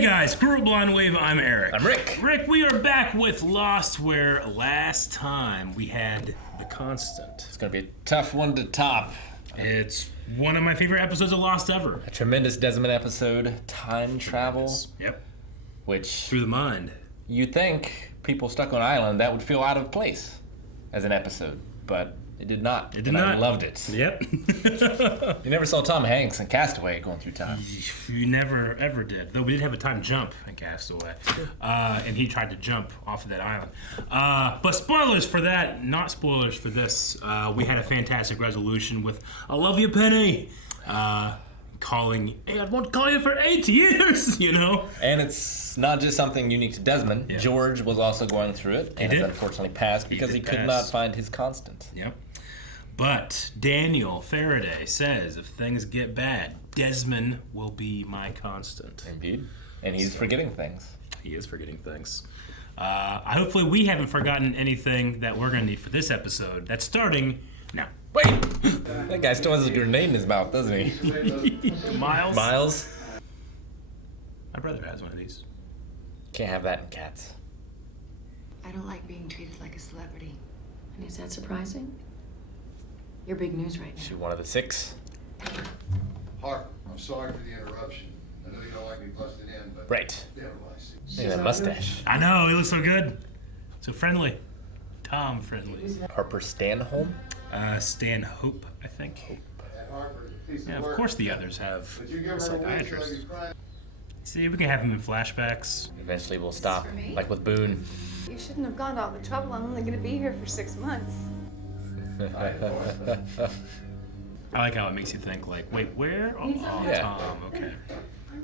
Hey guys, Screw Blonde Wave, I'm Eric. I'm Rick. Rick, we are back with Lost, where last time we had The Constant. It's gonna be a tough one to top. It's one of my favorite episodes of Lost ever. A tremendous Desmond episode, time travel. Yep. Which Through the mind. you'd think people stuck on an island that would feel out of place as an episode, but it did not. It did not. I loved it. Yep. You never saw Tom Hanks in Castaway going through time. You never, ever did. Though we did have a time jump in Castaway. And he tried to jump off of that island. But spoilers for that, not spoilers for this. We had a fantastic resolution with I love you, Penny. Calling, hey, I won't call you for 8 years, you know? And it's not just something unique to Desmond. Yeah. George was also going through it and has unfortunately passed because he could not find his constant. Yep. But Daniel Faraday says if things get bad, Desmond will be my constant. Indeed. And he's forgetting things. He is forgetting things. Hopefully we haven't forgotten anything that we're going to need for this episode. That's starting now. Wait! That guy still has a grenade in his mouth, doesn't he? Miles? Miles? My brother has one of these. Can't have that in cats. I don't like being treated like a celebrity. And is that surprising? You're big news right now. She's one of the 6. Harper, I'm sorry for the interruption. I know you don't like me busting in, but... Right. Yeah, well, I see. Look at that mustache. I know, he looks so good. So friendly. Tom friendly. Harper Stanholm? Stan Hope, I think. Harper, piece Yeah, of work. course the others have But you give a her a wink, psychiatrist. like he's crying. See, we can have him in flashbacks. Eventually we'll stop, like with Boone. You shouldn't have gone to all the trouble. I'm only going to be here for 6 months. I like how it makes you think, like, wait, where? Oh, Yeah. Tom, okay.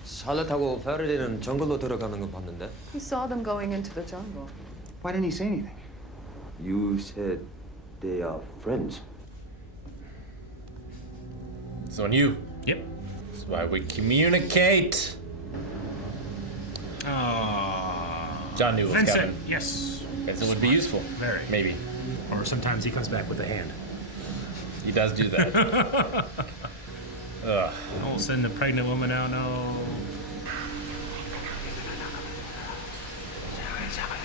샬럿하고 페르디는 정글로 들어가는 거 봤는데? We saw them going into the jungle. Why didn't he say anything? You said they are friends. It's on you. Yep. That's why we communicate. John knew it was Vincent, coming. yes. Because it would be useful. Very. Maybe. Or sometimes he comes back with a hand. He does do that. Ugh. Oh, send the pregnant woman out, no.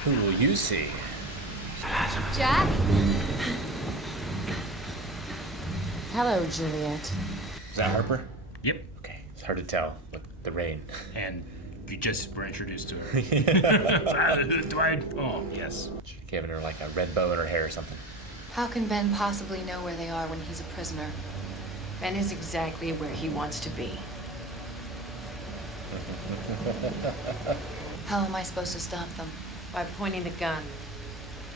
Who will you see? Jack? Hello, Juliet. Is that Harper? Yep. Okay. It's hard to tell with the rain. And you just were introduced to her. Dwight. Oh, yes. Giving her like a red bow in her hair or something. How can Ben possibly know where they are when he's a prisoner? Ben is exactly where he wants to be. How am I supposed to stop them? By pointing the gun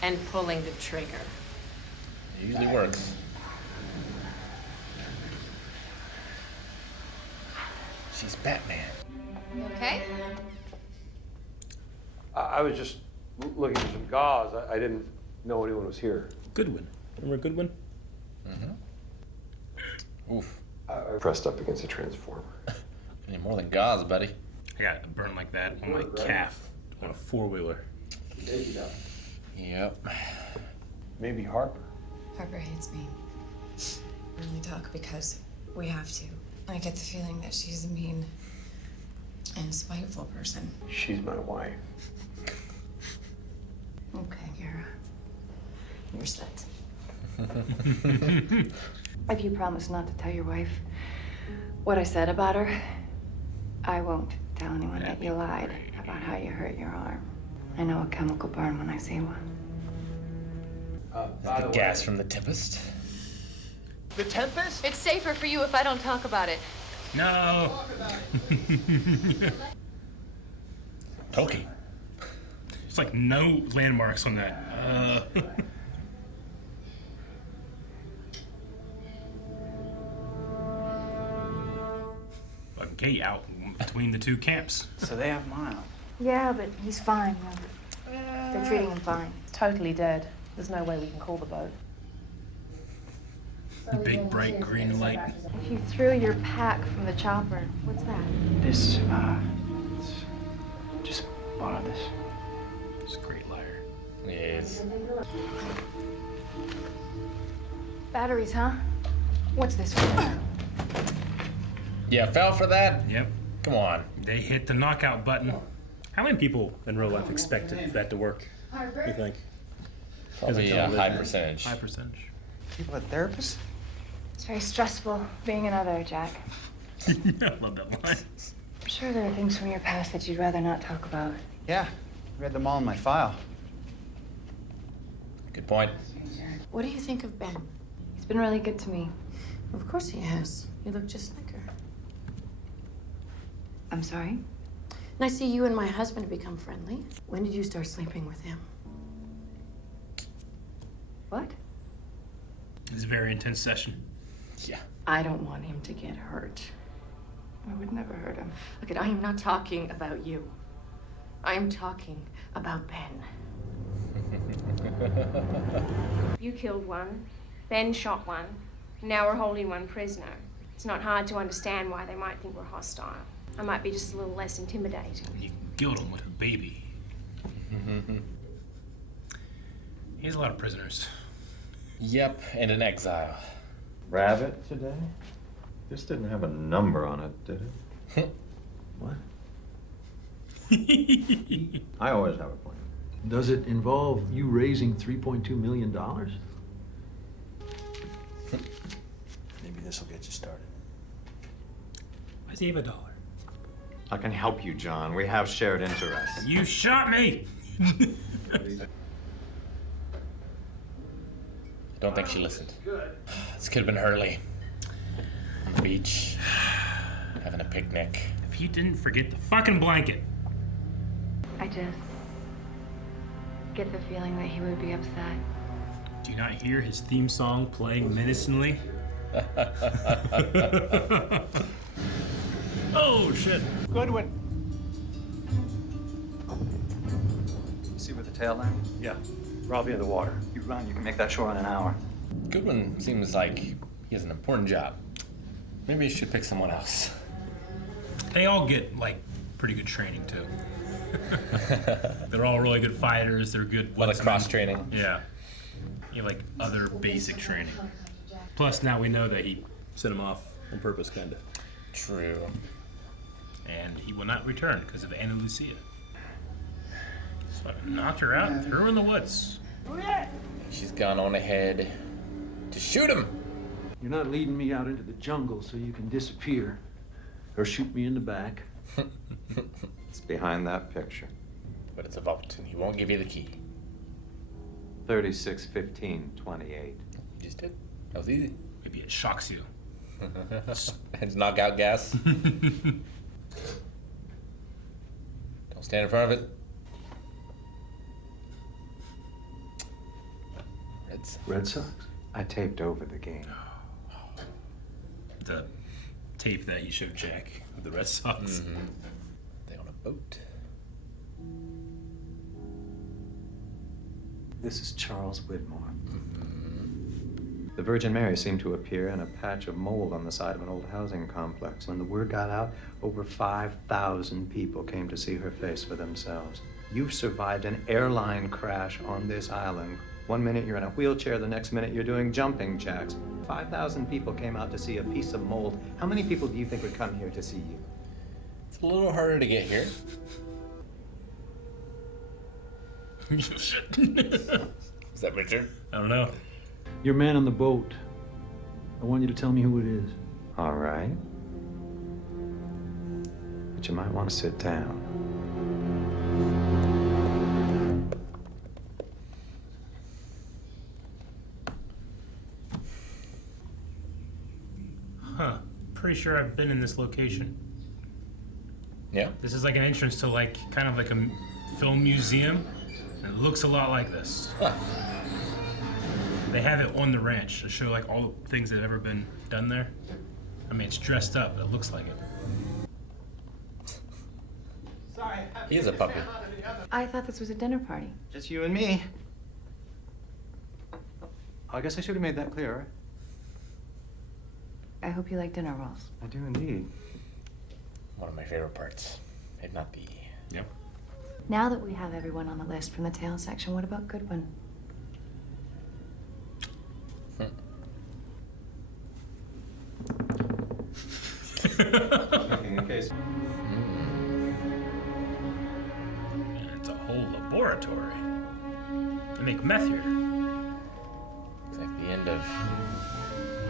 and pulling the trigger. It usually works. She's Batman. You okay? I was just looking for some gauze. I didn't know anyone was here. Goodwin. Remember Goodwin? Oof. I pressed up against a transformer. You need more than gauze, buddy. I got burned like that on my calf on a 4-wheeler. Yep. Maybe Harper. Harper hates me. We only talk because we have to. I get the feeling that she's a mean and spiteful person. She's my wife. Okay, you're set. If you promise not to tell your wife what I said about her, I won't tell anyone that you lied about how you hurt your arm. I know a chemical burn when I see one. The gas from the Tempest. The Tempest? It's safer for you if I don't talk about it. No. Toki. There's like no landmarks on that. A gate out between the two camps. So they have Miles. Yeah, but he's fine. They're treating him fine. Totally dead. There's no way we can call the boat. Big bright green light. If you threw your pack from the chopper, what's that? This, just borrow this. It's a great liar. Yes. Batteries, huh? What's this for? Yeah, fell for that? Yep. Come on. They hit the knockout button. How many people in real life expected that to work, you think? Probably a high percentage. High percentage. People, a therapist? It's very stressful being another, Jack. I love that line. I'm sure there are things from your past that you'd rather not talk about. Yeah. Read them all in my file. Good point. What do you think of Ben? He's been really good to me. Of course he has. You look just like her. I'm sorry? And I see you and my husband have become friendly. When did you start sleeping with him? What? It was a very intense session. Yeah. I don't want him to get hurt. I would never hurt him. Look, I am not talking about you. I am talking about Ben. You killed one, Ben shot one, now we're holding one prisoner. It's not hard to understand why they might think we're hostile. I might be just a little less intimidating. You killed him with a baby. He has a lot of prisoners. Yep, and in exile. Rabbit today? This didn't have a number on it, did it? What? I always have a plan. Does it involve you raising $3.2 million? Maybe this will get you started. Why does he have $1? I can help you, John. We have shared interests. You shot me! Don't think she listened. This could have been Hurley. On the beach. Having a picnic. If you didn't forget the fucking blanket. I just get the feeling that he would be upset. Do you not hear his theme song playing menacingly? Oh, shit. Goodwin. See where the tail lands? Yeah, Robbie in the water. You run, you can make that shore in an hour. Goodwin seems like he has an important job. Maybe you should pick someone else. They all get, like, pretty good training, too. They're all really good fighters. They're good. A lot of cross training. Yeah. You have, like, other basic training. Plus, now we know that he sent him off on purpose, kind of. True. And he will not return because of Anna Lucia. So I knocked her out and threw her in the woods. She's gone on ahead to shoot him. You're not leading me out into the jungle so you can disappear or shoot me in the back. It's behind that picture. But it's a vault, and he won't give you the key. 361528. You just did. That was easy. Maybe it shocks you. It's knockout gas. Don't stand in front of it. Red Sox? I taped over the game. The tape that you showed Jack with the Red Sox. Mm-hmm. They on a boat. This is Charles Whitmore. The Virgin Mary seemed to appear in a patch of mold on the side of an old housing complex. When the word got out, over 5,000 people came to see her face for themselves. You've survived an airline crash on this island. One minute you're in a wheelchair, the next minute you're doing jumping jacks. 5,000 people came out to see a piece of mold. How many people do you think would come here to see you? It's a little harder to get here. Shit. Is that Richard? I don't know. Your man on the boat. I want you to tell me who it is. All right. But you might want to sit down. Huh. Pretty sure I've been in this location. Yeah. This is like an entrance to like kind of like a film museum. And it looks a lot like this. Huh. They have it on the ranch to show like all the things that have ever been done there. I mean, it's dressed up, but it looks like it. He is a puppy. I thought this was a dinner party. Just you and me. I guess I should have made that clear, right? I hope you like dinner rolls. I do indeed. One of my favorite parts. If not the... Yep. Now that we have everyone on the list from the tail section, what about Goodwin? Making a case. laboratory. They make meth here. It's like the end of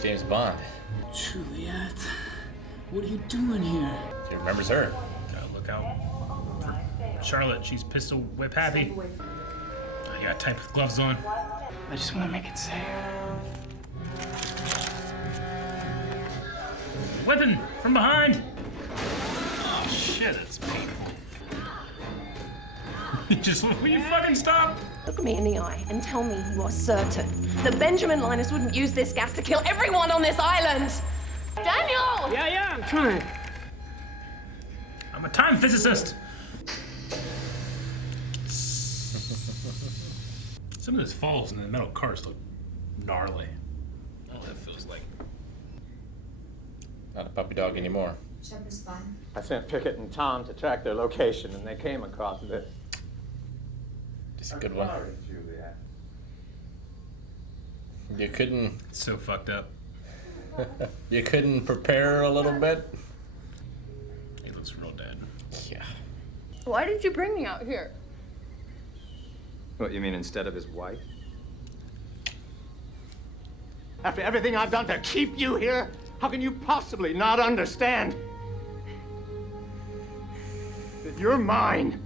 James Bond. Juliet, what are you doing here? She remembers her. Gotta look out for Charlotte. She's pistol whip happy. I got tight with gloves on. I just want to make it safe. Weapon from behind. Oh shit, that's painful. Will you fucking stop? Look me in the eye and tell me you are certain that Benjamin Linus wouldn't use this gas to kill everyone on this island. Daniel! Yeah, I'm trying. I'm a time physicist. Some of those falls in the metal cars look gnarly. Oh, that feels like. Not a puppy dog anymore. Shepherd's fine. I sent Pickett and Tom to track their location, and they came across this. Just a good one. Juliet. You couldn't. It's so fucked up. You couldn't prepare a little bit. He looks real dead. Yeah. Why did you bring me out here? What, you mean instead of his wife? After everything I've done to keep you here, how can you possibly not understand that you're mine?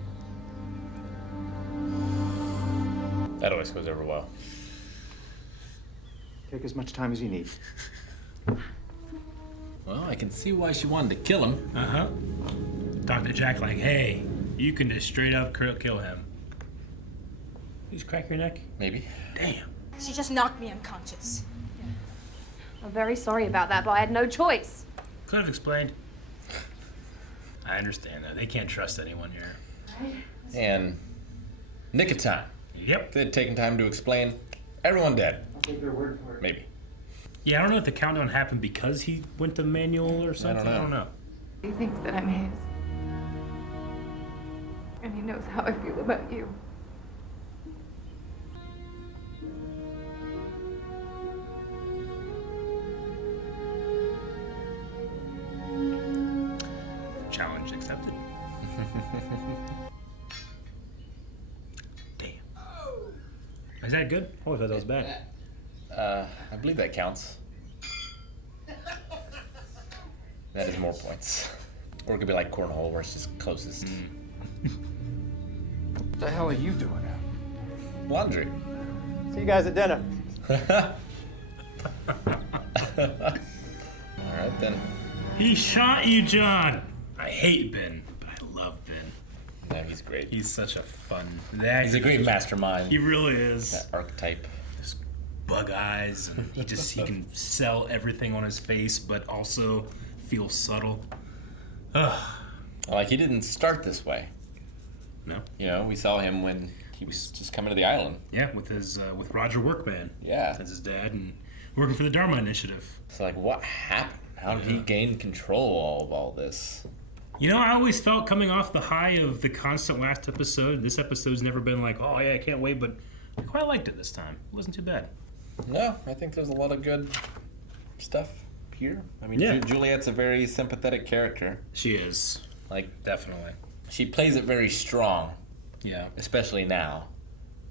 That always goes over well. Take as much time as you need. Well, I can see why she wanted to kill him. Uh-huh. Dr. Jack like, hey, you can just straight up kill him. You just crack your neck? Maybe. Damn. She just knocked me unconscious. I'm very sorry about that, but I had no choice. Could have explained. I understand though. They can't trust anyone here. And nick of time. Yep. If they'd taken time to explain, everyone dead. I'll take their word for it. Maybe. Yeah, I don't know if the countdown happened because he went to manual or something. I don't know. He thinks that I'm his. And he knows how I feel about you. Challenge accepted. Damn. Is that good? Oh, I thought that was bad. I believe that counts. That is more points. Or it could be like cornhole, where it's just closest. What the hell are you doing out? Laundry. See you guys at dinner. All right then. He shot you, John. I hate Ben, but I love Ben. No, he's great. He's such a fun. He's a great mastermind. He really is. That archetype. Just bug eyes, and he can sell everything on his face, but also feel subtle. Ugh. Like he didn't start this way. No. You know, we saw him when he was just coming to the island. Yeah, with his with Roger Workman. Yeah. As his dad, and working for the Dharma Initiative. So like, what happened? How did he gain control of all this? You know, I always felt coming off the high of the constant last episode, this episode's never been like, oh yeah, I can't wait, but I quite liked it this time. It wasn't too bad. No, I think there's a lot of good stuff here. I mean, Yeah. Juliet's a very sympathetic character. She is. Like, Definitely. she plays it very strong, Yeah. especially now.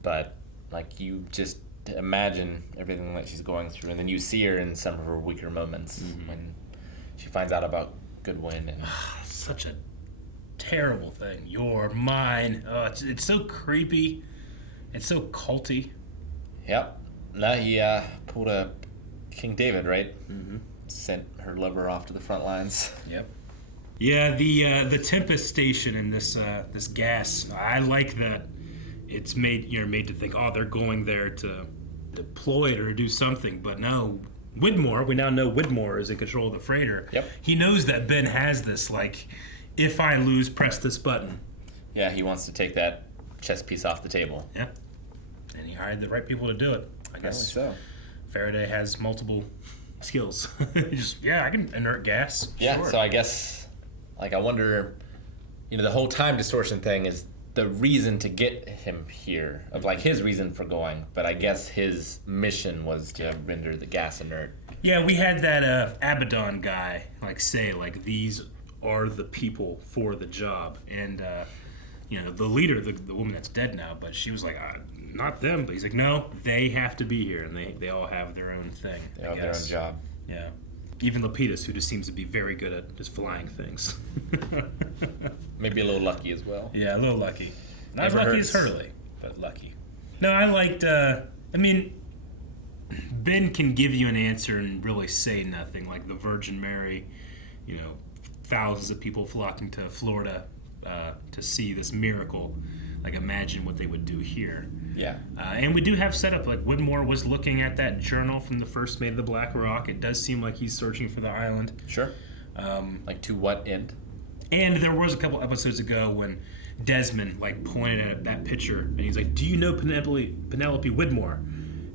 But, like, you just imagine everything that she's going through, and then you see her in some of her weaker moments when she finds out about Goodwin. And Such a terrible thing. You're mine. Oh, it's so creepy. It's so culty. Yep. Now he pulled a King David, right? Mm-hmm. Sent her lover off to the front lines. Yep. Yeah, the Tempest station in this gas. I like that. It's made to think, oh, they're going there to deploy it or do something, but no. Widmore, we now know Widmore is in control of the freighter. Yep. He knows that Ben has this, like, if I lose, press this button. Yeah, he wants to take that chess piece off the table. Yeah. And he hired the right people to do it. I guess so. Faraday has multiple skills. Just, yeah, I can inert gas. Yeah, sure. so I guess, like, I wonder, the whole time distortion thing is the reason to get him here, of, like, his reason for going, but I guess his mission was to render the gas inert. Yeah, we had that Abaddon guy, like, say, like, these are the people for the job. And you know, the leader, the woman that's dead now, but she was like, not them. But he's like, no, they have to be here, and they all have their own thing. They have their own job. Yeah. Even Lapidus, who just seems to be very good at just flying things. Maybe a little lucky as well. Yeah, a little lucky. Not as Never lucky hurts. as Hurley, but lucky. No, I liked, I mean, Ben can give you an answer and really say nothing, like the Virgin Mary, you know, thousands of people flocking to Florida to see this miracle. Like, imagine what they would do here. Yeah. And we do have set up, like, Widmore was looking at that journal from the first Maid of the Black Rock. It does seem like he's searching for the island. Sure. Like, to what end? And there was a couple episodes ago when Desmond, like, pointed at that picture, and he's like, do you know Penelope Widmore?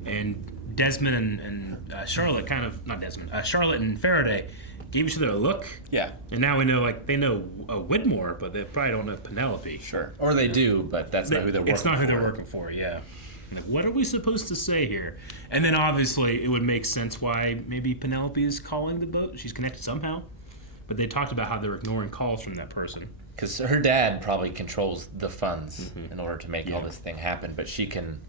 And Desmond and Charlotte kind of, not Desmond, Charlotte and Faraday gave each other a look. Yeah. And now we know, like, they know Widmore, but they probably don't know Penelope. Sure. Or they do, but that's not who they're working for. It's not who they're working for, yeah. Like, what are we supposed to say here? And then obviously it would make sense why maybe Penelope is calling the boat. She's connected somehow. But they talked about how they're ignoring calls from that person. Because her dad probably controls the funds in order to make all this thing happen, but she can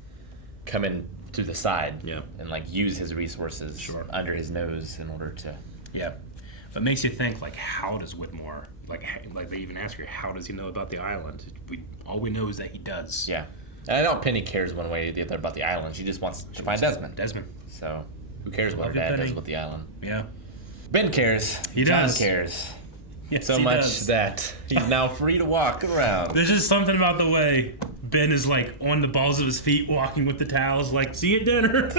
come in through the side and, like, use his resources under his nose in order to... Yeah. But it makes you think, like, how does Widmore, like they even ask her, how does he know about the island? All we know is that he does. Yeah. And I know Penny cares one way or the other about the island. She just wants to find Desmond. So, who cares what her dad does with the island? Yeah. Ben cares. He John does. cares. Yes, so he much does. that he's now free to walk around. There's just something about the way Ben is, like, on the balls of his feet, walking with the towels, like, see you at dinner.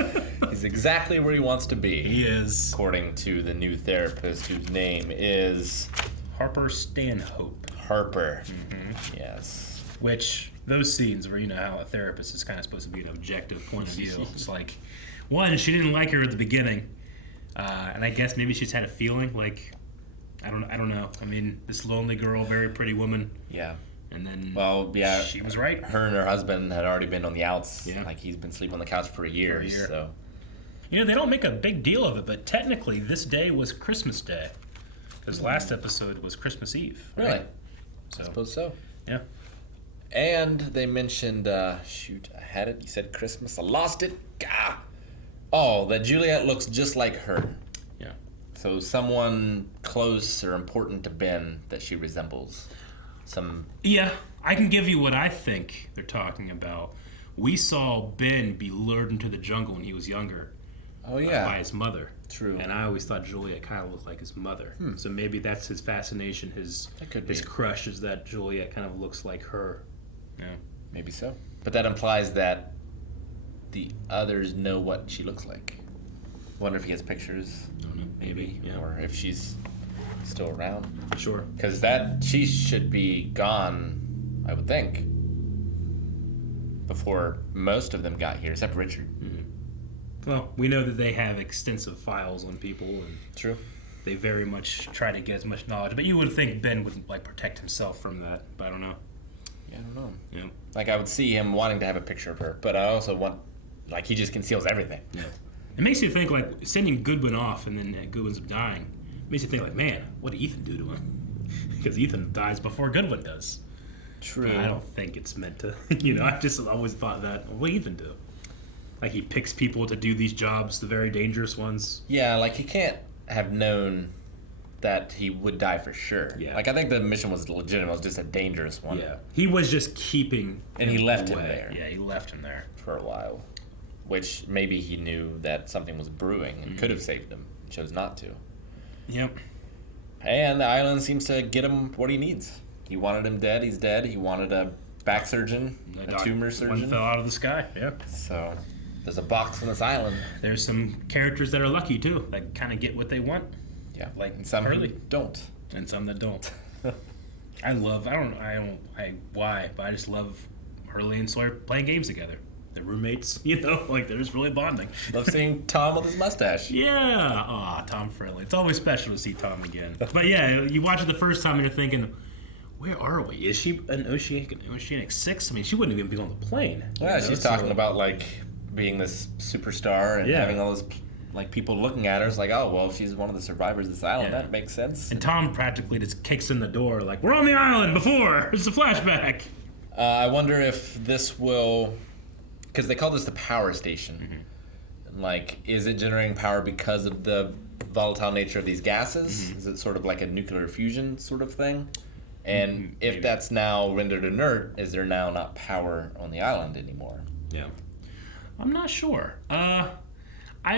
He's exactly where he wants to be. He is. According to the new therapist, whose name is... Harper Stanhope. Harper. Yes. Which, those scenes where, you know, how a therapist is kind of supposed to be an objective point of view. It's like, one, she didn't like her at the beginning. And I guess maybe she's had a feeling, like... I don't know. I mean, this lonely girl, very pretty woman. Yeah. And then she was right. Her and her husband had already been on the outs. Yeah. Like, he's been sleeping on the couch for a year. So. You know, they don't make a big deal of it, but technically this day was Christmas Day. Because last episode was Christmas Eve. Right? Really? So, I suppose so. Yeah. And they mentioned, shoot, I had it. You said Christmas. I lost it. Gah! Oh, that Juliet looks just like her. Yeah. So someone close or important to Ben that she resembles. Yeah, I can give you what I think they're talking about. We saw Ben be lured into the jungle when he was younger. Oh, yeah. By his mother. True. And I always thought Juliet kind of looked like his mother. So maybe that's his fascination, his crush is that Juliet kind of looks like her. Yeah. Maybe so. But that implies that the others know what she looks like. Wonder if he has pictures. I don't know. Maybe. Yeah. Or if she's still around. Sure. Because she should be gone, I would think, before most of them got here, except Richard. Well, we know that they have extensive files on people, and true, they very much try to get as much knowledge. But you would think Ben would, like, protect himself from that. But I don't know. Yeah, I don't know. Yeah. Like, I would see him wanting to have a picture of her, but I also want, like, he just conceals everything. Yeah. It makes you think, like, sending Goodwin off and then Goodwin ends up dying. Makes you think, like, man, what did Ethan do to him? Because Ethan dies before Goodwin does. True. I don't think it's meant to. You know, I just always thought that. What did Ethan do? Like, he picks people to do these jobs, the very dangerous ones. Yeah, like, he can't have known that he would die for sure. Yeah. Like, I think the mission was legitimate. It was just a dangerous one. Yeah. He was just keeping And he left away. him there. Yeah, he left him there. For a while. Which maybe he knew that something was brewing and could have saved him. Chose not to. Yep. And the island seems to get him what he needs. He wanted him dead. He's dead. He wanted a back surgeon, a tumor surgeon. One fell out of the sky. Yeah. So there's a box on this island. There's some characters that are lucky too, that kind of get what they want. Yeah. Like and some Hurley. who don't. And some that don't. I just love Hurley and Sawyer playing games together. They're roommates, you know, like they're just really bonding. Love seeing Tom with his mustache. Yeah. Aw, Tom Friendly. It's always special to see Tom again. But yeah, you watch it the first time and you're thinking, where are we? Is she an Oceanic 6? I mean, she wouldn't even be on the plane. Yeah, she's talking about, like, being this superstar and having all those, like, people looking at her. It's like, oh, well, if she's one of the survivors of this island, that makes sense. And Tom practically just kicks in the door like, we're on the island before. It's a flashback. I wonder if this will, because they call this the power station. Like, is it generating power because of the volatile nature of these gases? Is it sort of like a nuclear fusion sort of thing? And if that's now rendered inert, is there now not power on the island anymore? Yeah. I'm not sure. I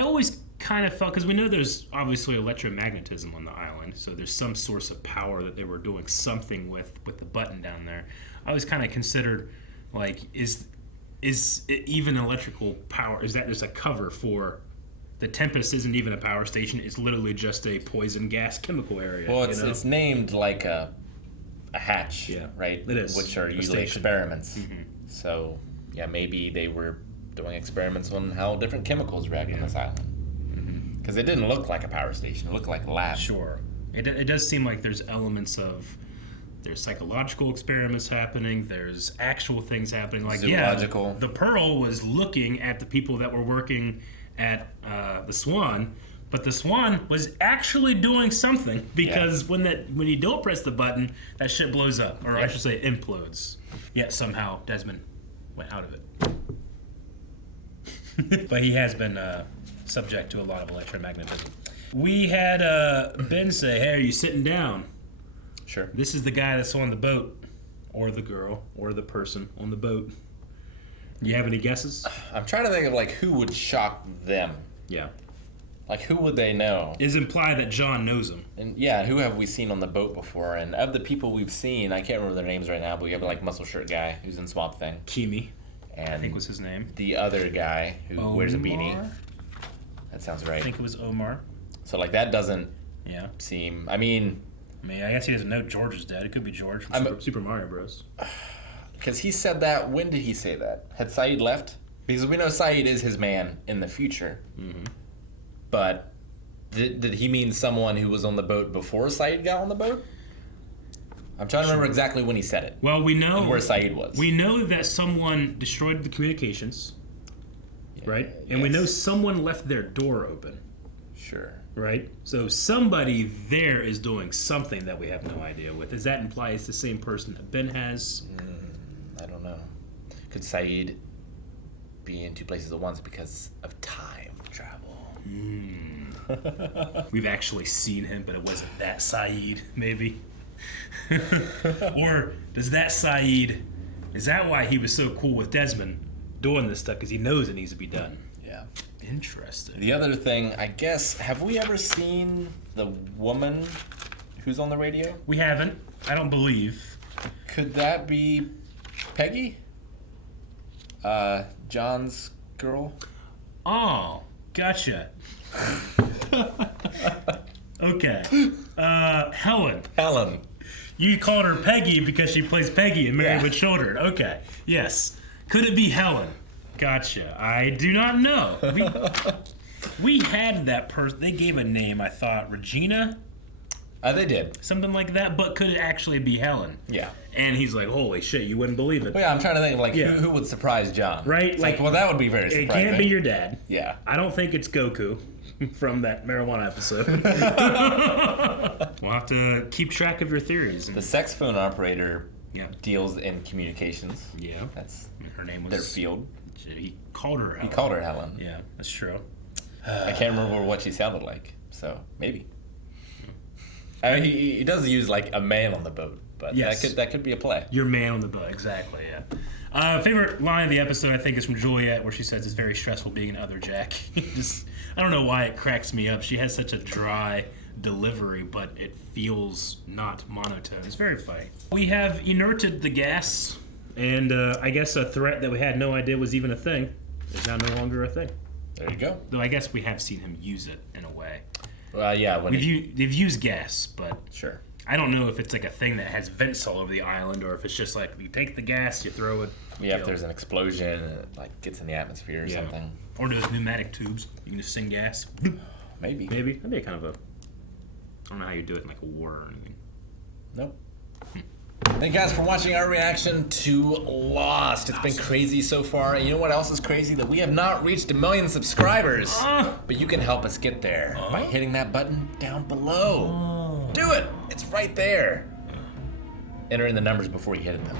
always kind of felt, because we know there's obviously electromagnetism on the island, so there's some source of power that they were doing something with the button down there. I always kind of considered, like, is it even electrical power? Is that just a cover for the Tempest? Isn't even a power station. It's literally just a poison gas chemical area. Well, it's named like a hatch, right? It is. Which are usually experiments. So, yeah, maybe they were doing experiments on how different chemicals react on this island. Because it didn't look like a power station. It looked like a lab. Sure. It does seem like there's elements of, there's psychological experiments happening, there's actual things happening. Like, zoological. The Pearl was looking at the people that were working at the Swan, but the Swan was actually doing something, because when you don't press the button, that shit blows up, or I should say implodes. Yet somehow Desmond went out of it. But he has been subject to a lot of electromagnetism. We had Ben say, "Hey, are you sitting down?" Sure. This is the guy that's on the boat, or the girl, or the person on the boat. You have any guesses? I'm trying to think of, like, who would shock them. Yeah. Like, who would they know? It's implied that John knows him. And yeah, who have we seen on the boat before? And of the people we've seen, I can't remember their names right now, but we have, like, muscle shirt guy who's in Swamp Thing. Kimi, and I think was his name. The other guy who wears a beanie. That sounds right. I think it was Omar. So, like, that doesn't seem... I mean, I guess he doesn't know George is dead. It could be George from Super Mario Bros. Because he said that... When did he say that? Had Saeed left? Because we know Saeed is his man in the future. But did he mean someone who was on the boat before Saeed got on the boat? I'm trying to remember exactly when he said it. Well, we know... And where Saeed was. We know that someone destroyed the communications, right? And we know someone left their door open. Sure. Right? So somebody there is doing something that we have no idea with. Does that imply it's the same person that Ben has? I don't know. Could Saeed be in two places at once because of time travel? We've actually seen him, but it wasn't that Saeed, maybe. Or does that Saeed, is that why he was so cool with Desmond doing this stuff? Because he knows it needs to be done. Yeah. Interesting. The other thing, I guess, have we ever seen the woman who's on the radio? We haven't. I don't believe. Could that be Peggy? John's girl? Oh, gotcha. Okay. Helen. Helen. You called her Peggy because she plays Peggy in Married with Children. Okay. Yes. Could it be Helen? Gotcha. I do not know. We had that person. They gave a name, I thought. Regina? They did. Something like that. But could it actually be Helen? Yeah. And he's like, holy shit, you wouldn't believe it. Well, yeah, I'm trying to think of, like, who would surprise John? Right? It's like, well, that would be very surprising. It can't be your dad. Yeah. I don't think it's Goku from that marijuana episode. We'll have to keep track of your theories. The sex phone operator deals in communications. Yeah. That's her name was their field. He called her Helen. He called her Helen. Yeah, that's true. I can't remember what she sounded like, so maybe. I mean, he does use, like, a man on the boat, but that could be a play. Your man on the boat, exactly, yeah. Favorite line of the episode, I think, is from Juliet, where she says it's very stressful being an other Jack. I don't know why it cracks me up. She has such a dry delivery, but it feels not monotone. It's very funny. We have inerted the gas, and I guess a threat that we had no idea was even a thing is now no longer a thing. There you go. Though I guess we have seen him use it in a way. Well, yeah. They've used gas, but sure. I don't know if it's like a thing that has vents all over the island, or if it's just like you take the gas, you throw it. Yeah, if there's an explosion and it, like, gets in the atmosphere or something. Or those pneumatic tubes, you can just send gas. Maybe. That'd be kind of a. I don't know how you do it in like a war or anything. Nope. Thank you guys for watching our reaction to Lost. It's been crazy so far. And you know what else is crazy? That we have not reached 1 million subscribers. But you can help us get there by hitting that button down below. Do it! It's right there. Enter in the numbers before you hit it, though.